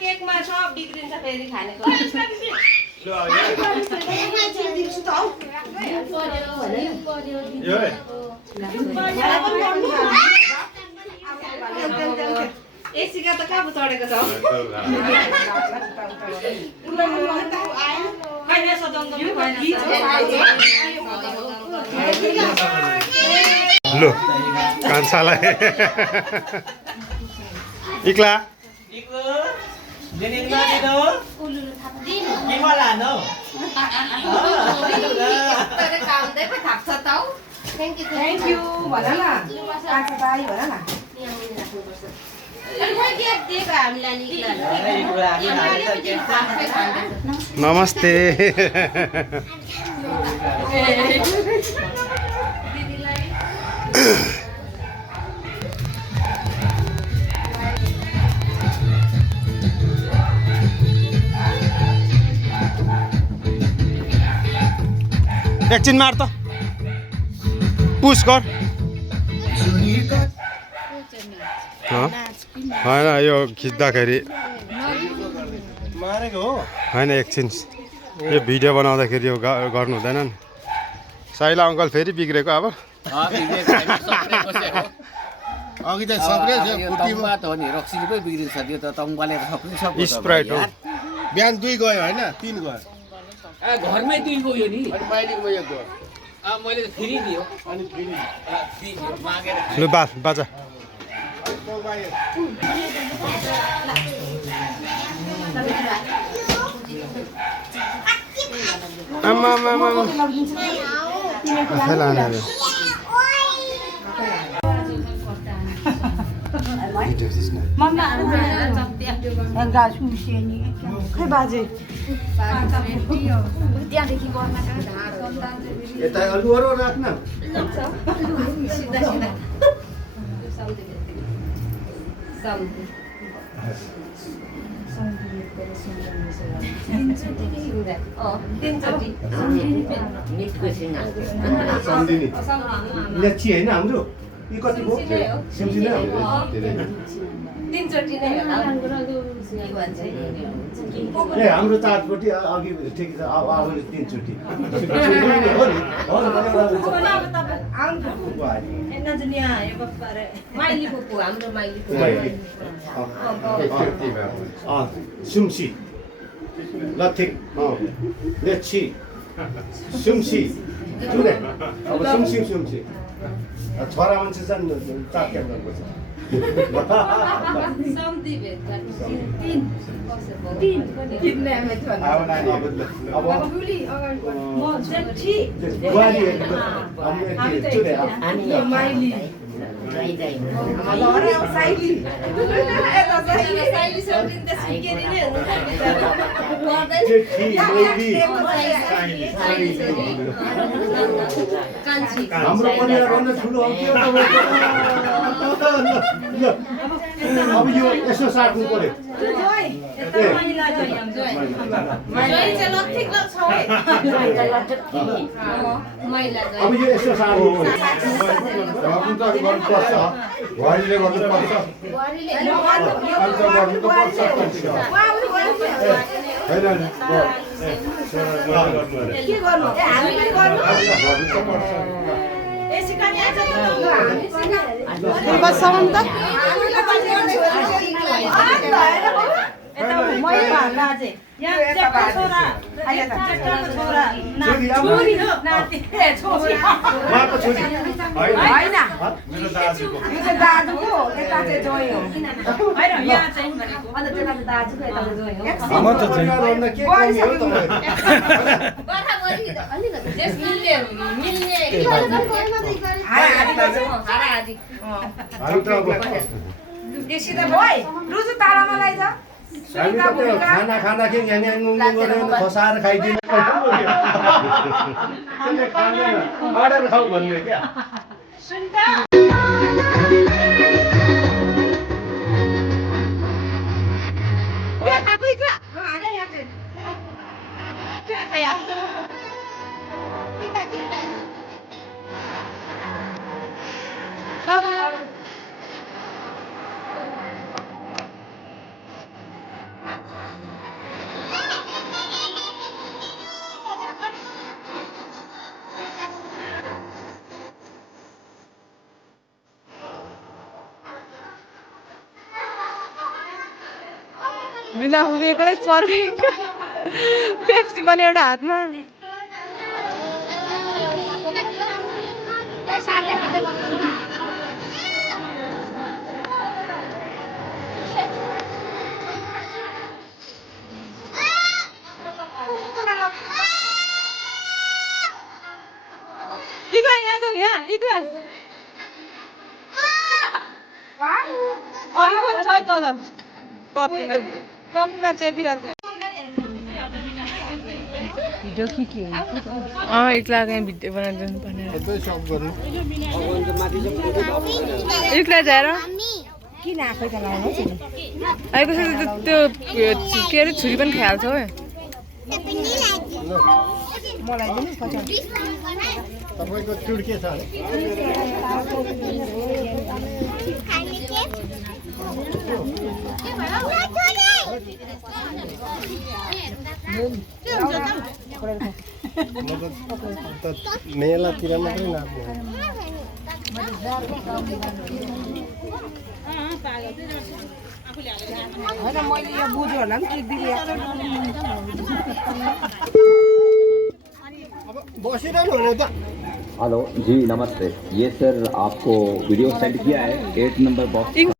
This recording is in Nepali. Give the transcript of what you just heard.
केकमा सब बिग्रिन्छ फेरि खानेको एसीका त कहाँ चढेको छ लो कान्छालाई इक्ला थ्याङ्क यू भन न कान्छा दाइ भन न नमस्ते एकछिन मार त पुस कर होइन यो खिच्दाखेरि मारेको हो होइन एकछिन यो भिडियो बनाउँदाखेरि यो गर्नु हुँदैन नि साइला अङ्कल फेरि बिग्रेको अब अघि त सक्रे तम्बा त हो नि रक्सीले पो बिग्रिन्छ त्यो त तम्बाले सक्ने स्प्राइट हो बिहान 2 गयो होइन 3 गयो घरमै 2 गयो नि अनि माइलिङमा 1 गयो मैले त फेरि दियो अनि फेरि मागेर लु बाजा आमा खै बाजे यता अलुअरो राख्न सम्धिनी लेची होइन हाम्रो यो कति भयो सिम्सी नै तीनचोटि नै ए हाम्रो 4 चोटि अघि ठिक छ अब 3 चोटि सुम्सी लथिक लेची सुम्सी अब सुम्सी छोरा मान्छे चाहिँ 4 क्याप गर्नुपर्छ हाम्रो परिवार भन्दा ठुलो हो अब यो यसो साट्नु पर्यो अब यो यसो साट्नु गर्नुपर्छ घरीले गर्नुपर्छ खाना खाँदाखेरि खसाएर खाइदिनु अर्डर खाऊ भन्ने क्या बिना एक्लै स्वर्ग पेप्सी पनि एउटा हातमा एक्ला कहीँ भिडियो बनाइदिनु पर्ने एक्ला जाएर किन आफै त लाउनु आएपछि त्यो के अरे छुरी पनि खाइहाल्छ हो मलाई दिनु पचास तपाईँको चुड के छ मेलातिर मात्रै नाप्ने होइन मैले यो बुझ्यो होला नि अब बसिरहनु हुने त हेलो जी नमस्ते ये सर आपको वीडियो सेंड किया है 8 नंबर बॉक्स